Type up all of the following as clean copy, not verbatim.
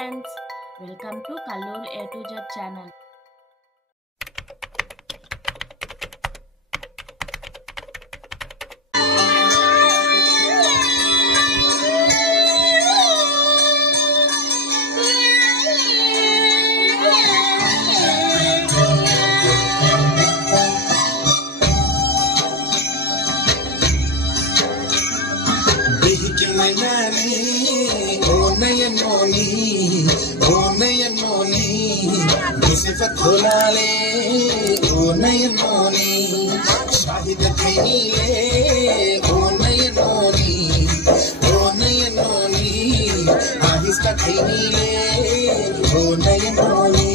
friends, welcome to Kallur A to Z channel. खोलाले ओ नयनोनी शाहिद खैनीले ओ नयनोनी आहिस्ता खैनीले ओ नयनोनी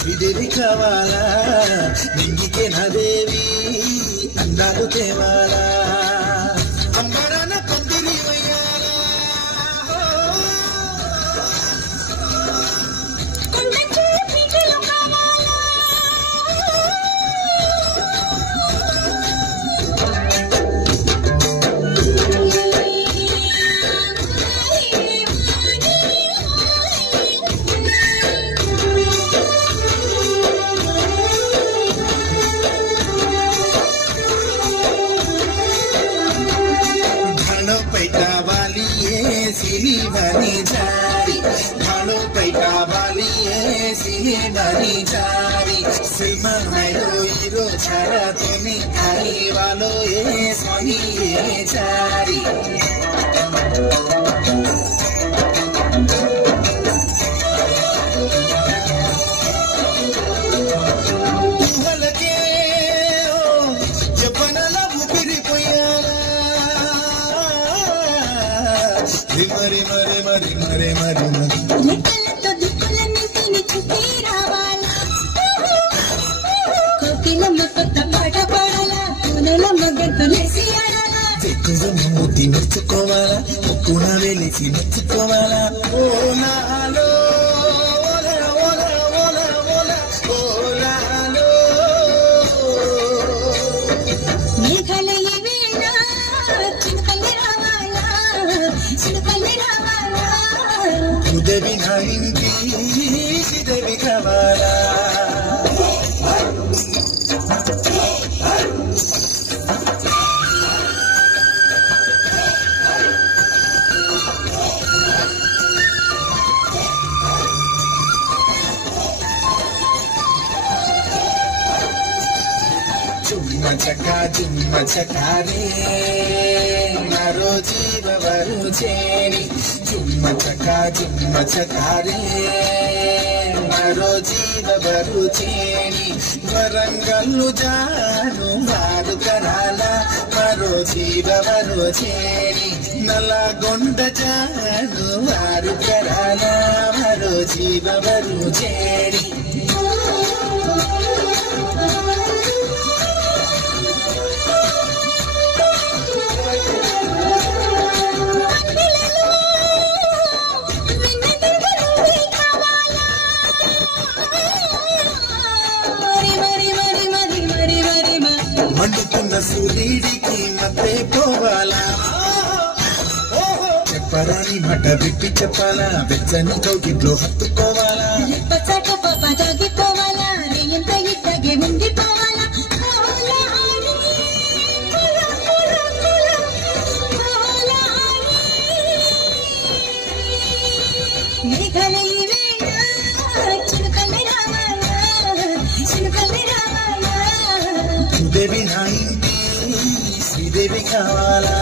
श्रीदेवी कावाला निंगी के ना देवी अंदाज़ तेवाला अंबारा ना पंदिरी वयाला कंदचे पीछे लुकावाला सिली बनी जारी भालो पैटा वाली है सिली बनी जारी सिल्मा हीरो छाया तुम्हें आई वालो ये सही ये जारी मरे मरे मरे मरे मरे निकल तो दिखल निकल छुपीरा वाला कोकिलम पत्ता पाटा पड़ला कोनला मगर तलेसी आला देखो मोती नचकोवाला कोना वेलेसी नचकोवाला ओला हालो ओला ओला ओला ओला ओला हालो मेघालय वेला चिनकले रावाला चिनकले रावाला उदेवी नाइंकी श्रीदेवी कावाला जुम्मा चका रे मारो जीव बरु चेरी जुम्मा चका रे मारो जीव बरु चेरी वरंगल्लु जानु मारु कराला मारो जीव बरु चेरी नलगొండ जानु मारु कराला मारो जीव बरु चेरी మండుతున్న సూర్యుడికి మతే పోవాలా చెప్పరాని మాట విప్పి చెప్పాలా వెచ్చని కౌగిట్లో హత్తుకోవాలా పచ్చట పప్పదాగిపోవాలా రేయంత ఇట్టగే ఉండిపోవాలా మేఘాలయ వేళ చినుకల్లే రావాలా చినుకల్లే రావాలా देवी नाइंकी श्रीदेवी कावाला